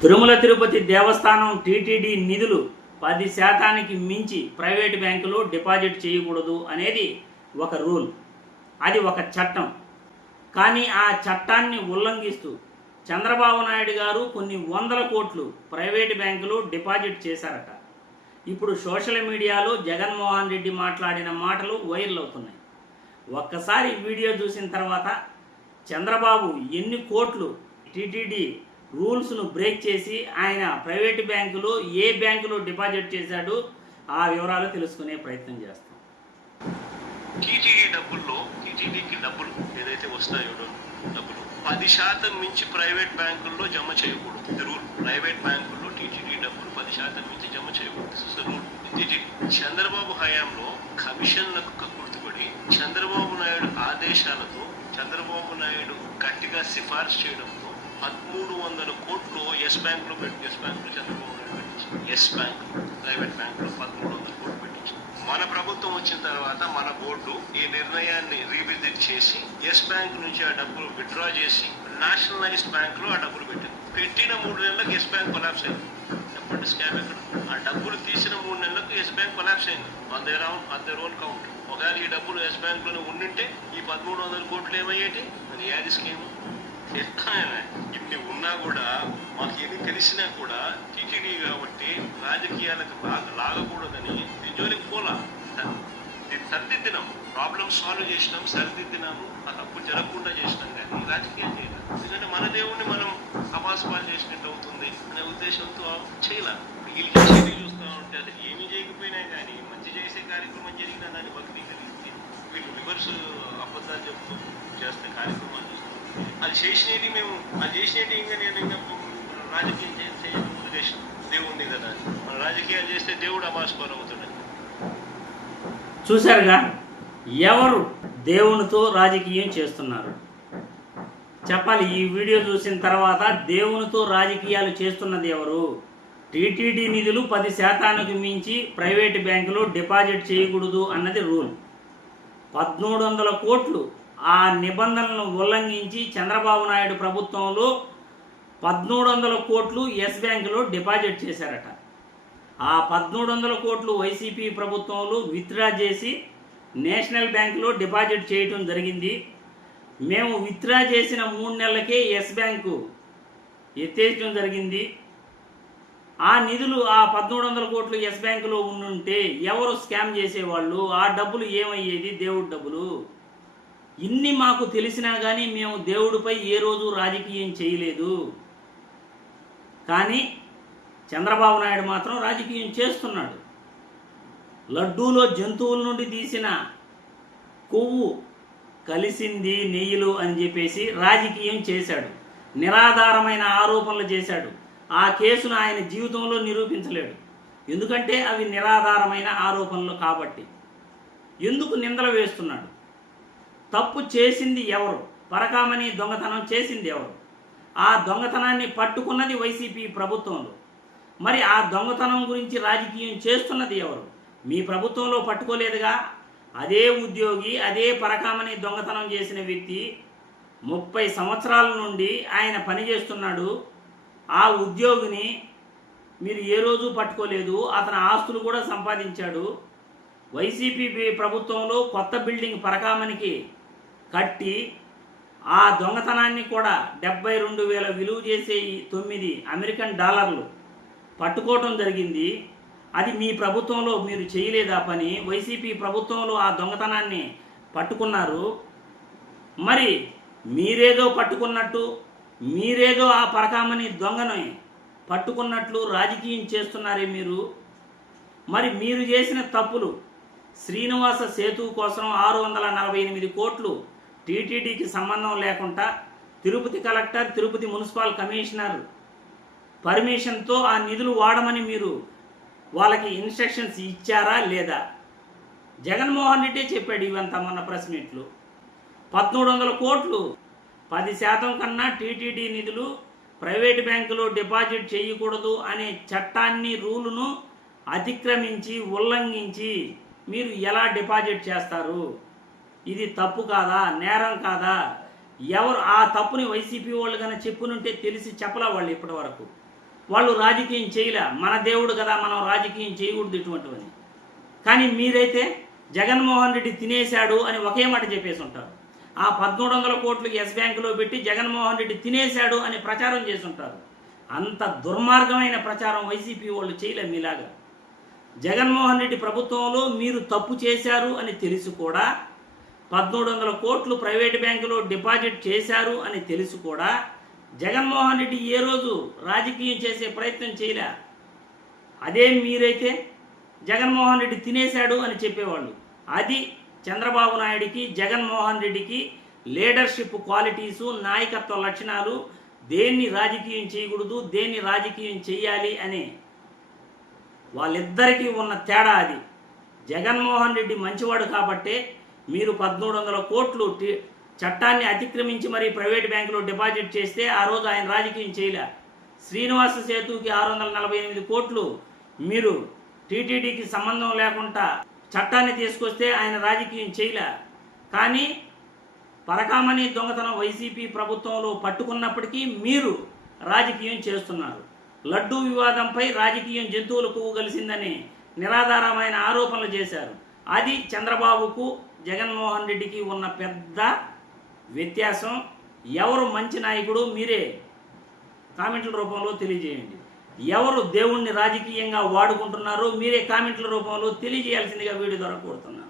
తిరుమల తిరుపతి దేవస్థానం TTD నిధులు పది శాతానికి మించి ప్రైవేట్ బ్యాంకులో డిపాజిట్ చేయకూడదు అనేది ఒక రూల్. అది ఒక చట్టం. కానీ ఆ చట్టాన్ని ఉల్లంఘిస్తూ చంద్రబాబు నాయుడు గారు కొన్ని వందల కోట్లు ప్రైవేట్ బ్యాంకులో డిపాజిట్ చేశారట. ఇప్పుడు సోషల్ మీడియాలో జగన్మోహన్ రెడ్డి మాట్లాడిన మాటలు వైరల్ అవుతున్నాయి. ఒక్కసారి వీడియో చూసిన తర్వాత చంద్రబాబు ఎన్ని కోట్లు టీటీడీ రూల్స్ను బ్రేక్ చేసి ఆయన ప్రైవేట్ బ్యాంకులో ఏ బ్యాంకులో డిపాజిట్ చేశాడు ఆ వివరాలు తెలుసుకునే ప్రయత్నం చేస్తాం. టీటీడీ డబ్బుల్లో టీటీడీకి డబ్బులు ఏదైతే వస్తాయో డబ్బులు పది శాతం మించి ప్రైవేట్ బ్యాంకుల్లో జమ చేయకూడదు. ఇది రూల్. ప్రైవేట్ బ్యాంకుల్లో టీటీడీ డబ్బులు పది శాతం మించి జమ చేయకూడదు. Is rule TTD. చంద్రబాబు హయాంలో కమిషన్లకు గుర్తుపడి చంద్రబాబు నాయుడు ఆదేశాలతో చంద్రబాబు నాయుడు గట్టిగా సిఫార్సు చేయడంతో పదమూడు వందల కోట్లు ఎస్ బ్యాంక్లో పెట్టి ఎస్ బ్యాంక్లో చంద్రబాబు నాయుడు పెట్టించింది ఎస్ బ్యాంక్ ప్రైవేట్ బ్యాంక్లో పదమూడు వందల కోట్లు పెట్టించింది మన ప్రభుత్వం వచ్చిన తర్వాత మన బోర్డు ఈ నిర్ణయాన్ని రీవిజిట్ చేసి ఎస్ బ్యాంక్ నుంచి ఆ డబ్బులు విత్డ్రా చేసి నేషనలైజ్డ్ బ్యాంక్లో ఆ డబ్బులు పెట్టింది పెట్టిన మూడు నెలలకు ఎస్ బ్యాంక్ కొలాప్స్ అయింది. చెప్పండి స్కామ్ ఎక్కడ? ఆ డబ్బులు తీసిన మూడు నెలలకు ఎస్ బ్యాంక్ కొలాప్స్ అయింది. వంద దేర్ వంద ఆన్ కౌంట్ ఒకవేళ ఈ డబ్బులు ఎస్ బ్యాంక్లోనే ఉండింటే ఈ పదమూడు వందల కోట్లు ఏమయ్యేటి? అది ఏది స్కీము ఎట్లా ఇన్ని ఉన్నా కూడా మాకు ఎన్ని తెలిసినా కూడా టీటీడీ కాబట్టి రాజకీయాలకు లాగ లాగకూడదని నిజోనికి పోలా. సరిదిద్దినాము. ప్రాబ్లమ్ సాల్వ్ చేసినాం సరిదిద్దినాము. ఆ తప్పు జరగకుండా చేసినాం కానీ రాజకీయం చేయలేదు. ఎందుకంటే మన దేవుణ్ణి మనం అపాసపాలు చేసినట్టు అవుతుంది అనే ఉద్దేశంతో చేయలే. వీళ్ళు చేసేది చూస్తూ ఉంటే అది ఏమి చేయకపోయినా కానీ మంచి చేసే కార్యక్రమం జరిగినా దాన్ని వక్రీకరిస్తే వీళ్ళు రివర్స్ అబద్ధాలు చెప్తూ చేస్తే కార్యక్రమాలు చూస్తాం అది చేసినది మేము అది చేసినది ఇంకా నేను ఇంకా రాజకీయం చేసి చేయడం ఉద్దేశం. దేవుణ్ణి కదా మన రాజకీయాలు చేస్తే దేవుడు అపాస్పాలు అవుతున్నాడు. చూశారుగా? ఎవరు దేవునితో రాజకీయం చేస్తున్నారు? చెప్పాలి ఈ వీడియో చూసిన తర్వాత దేవునితో రాజకీయాలు చేస్తున్నది ఎవరు? టీటీడీ నిధులు పది శాతానికి మించి ప్రైవేట్ బ్యాంకులో డిపాజిట్ చేయకూడదు అన్నది రూల్. పద్మూడు వందల కోట్లు ఆ నిబంధనలను ఉల్లంఘించి చంద్రబాబు నాయుడు ప్రభుత్వంలో పద్మూడు వందల కోట్లు ఎస్ బ్యాంకులో డిపాజిట్ చేశారట. ఆ పద్మూడు వందల కోట్లు వైసీపీ ప్రభుత్వంలో విత్డ్రా చేసి నేషనల్ బ్యాంకులో డిపాజిట్ చేయటం జరిగింది. మేము విత్డ్రా చేసిన మూడు నెలలకే ఎస్ బ్యాంకు ఎత్తేయటం జరిగింది. ఆ నిధులు ఆ పదమూడు వందల కోట్లు ఎస్ బ్యాంకులో ఉండుంటే ఎవరు స్కామ్ చేసేవాళ్ళు? ఆ డబ్బులు ఏమయ్యేది? దేవుడి డబ్బులు. ఇన్ని మాకు తెలిసినా కానీ మేము దేవుడిపై ఏ రోజు రాజకీయం చేయలేదు. కానీ చంద్రబాబు నాయుడు మాత్రం రాజకీయం చేస్తున్నాడు. లడ్డూలో జంతువుల నుండి తీసిన కొవ్వు కలిసింది నెయ్యిలు అని చెప్పేసి రాజకీయం చేశాడు. నిరాధారమైన ఆరోపణలు చేశాడు. ఆ కేసును ఆయన జీవితంలో నిరూపించలేడు. ఎందుకంటే అవి నిరాధారమైన ఆరోపణలు కాబట్టి. ఎందుకు నిందలు వేస్తున్నాడు? తప్పు చేసింది ఎవరు? పరకామని దొంగతనం చేసింది ఎవరు? ఆ దొంగతనాన్ని పట్టుకున్నది వైసీపీ ప్రభుత్వంలో. మరి ఆ దొంగతనం గురించి రాజకీయం చేస్తున్నది ఎవరు? మీ ప్రభుత్వంలో పట్టుకోలేదుగా? అదే ఉద్యోగి అదే పరకామని దొంగతనం చేసిన వ్యక్తి ముప్పై సంవత్సరాల నుండి ఆయన పనిచేస్తున్నాడు ఆ ఉద్యోగిని మీరు ఏ రోజు పట్టుకోలేదు? అతని ఆస్తులు కూడా సంపాదించాడు. వైసీపీ ప్రభుత్వంలో కొత్త బిల్డింగ్ పరకామనికి కట్టి ఆ దొంగతనాన్ని కూడా డెబ్బై రెండు వేల విలువ చేసే తొమ్మిది అమెరికన్ డాలర్లు పట్టుకోవటం జరిగింది. అది మీ ప్రభుత్వంలో మీరు చేయలేదా పని? వైసీపీ ప్రభుత్వంలో ఆ దొంగతనాన్ని పట్టుకున్నారు. మరి మీరేదో పట్టుకున్నట్టు మీరేదో ఆ పరకామని దొంగని పట్టుకున్నట్లు రాజకీయం చేస్తున్నారే మీరు? మరి మీరు చేసిన తప్పులు శ్రీనివాస సేతు కోసం ఆరు వందల నలభై ఎనిమిది కోట్లు టీటీడీకి సంబంధం లేకుండా Tirupati collector Tirupati municipal commissioner పర్మిషన్తో ఆ నిధులు వాడమని మీరు వాళ్ళకి ఇన్స్ట్రక్షన్స్ ఇచ్చారా లేదా? జగన్మోహన్ రెడ్డి చెప్పాడు ఇవంతా మొన్న ప్రెస్ మీట్లు. పదమూడు వందల కోట్లు పది శాతం కన్నా టీటీడీ నిధులు ప్రైవేట్ బ్యాంకులో డిపాజిట్ చేయకూడదు అనే చట్టాన్ని రూలును అతిక్రమించి ఉల్లంఘించి మీరు ఎలా డిపాజిట్ చేస్తారు? ఇది తప్పు కాదా? నేరం కాదా? ఎవరు ఆ తప్పుని వైసీపీ వాళ్ళు కన్నా చెప్పునుంటే తెలిసి చెప్పలే వాళ్ళు ఇప్పటి వరకు? వాళ్ళు రాజకీయం చేయలే. మన దేవుడు కదా మనం రాజకీయం చేయకూడదు ఇటువంటివని. కానీ మీరైతే జగన్మోహన్ రెడ్డి తినేశాడు అని ఒకే మాట చెప్పేసి ఉంటారు. ఆ పదమూడు వందల కోట్లు ఎస్ బ్యాంకులో పెట్టి జగన్మోహన్ రెడ్డి తినేశాడు అని ప్రచారం చేస్తుంటారు. అంత దుర్మార్గమైన ప్రచారం వైసీపీ వాళ్ళు చేయలే మీలాగా. జగన్మోహన్ రెడ్డి ప్రభుత్వంలో మీరు తప్పు చేశారు అని తెలిసి కూడా పదమూడు వందల కోట్లు ప్రైవేట్ బ్యాంకులో డిపాజిట్ చేశారు అని తెలిసి కూడా. జగన్మోహన్ రెడ్డి ఏ రోజు రాజకీయం చేసే ప్రయత్నం చేయలే? అదే మీరైతే జగన్మోహన్ రెడ్డి తినేశాడు అని చెప్పేవాళ్ళు. అది చంద్రబాబు నాయుడికి జగన్మోహన్ రెడ్డికి లీడర్షిప్ క్వాలిటీసు నాయకత్వ లక్షణాలు దేన్ని రాజకీయం చేయకూడదు దేన్ని రాజకీయం చేయాలి అనే వాళ్ళిద్దరికీ ఉన్న తేడా అది. జగన్మోహన్ రెడ్డి మంచివాడు కాబట్టే మీరు పదమూడు వందల కోట్లు చట్టాన్ని అతిక్రమించి మరీ ప్రైవేట్ బ్యాంకులో డిపాజిట్ చేస్తే ఆ రోజు ఆయన రాజకీయం చేయలే. శ్రీనివాస సేతుకి ఆరు వందల నలభై ఎనిమిది కోట్లు మీరు టీటీడీకి సంబంధం లేకుండా చట్టాన్ని తీసుకొస్తే ఆయన రాజకీయం చేయలే. కానీ పరకామణి దొంగతనం వైసీపీ ప్రభుత్వంలో పట్టుకున్నప్పటికీ మీరు రాజకీయం చేస్తున్నారు. లడ్డూ వివాదంపై రాజకీయం జంతువులు కొవ్వు కలిసిందని నిరాధారమైన ఆరోపణలు చేశారు. అది చంద్రబాబుకు జగన్మోహన్ రెడ్డికి ఉన్న పెద్ద వ్యత్యాసం ఎవరు మంచి నాయకుడు మీరే కామెంట్ల రూపంలో తెలియజేయండి. ఎవరు దేవుణ్ణి రాజకీయంగా వాడుకుంటున్నారో మీరే కామెంట్ల రూపంలో తెలియజేయాల్సిందిగా వీడియో ద్వారా కోరుతున్నారు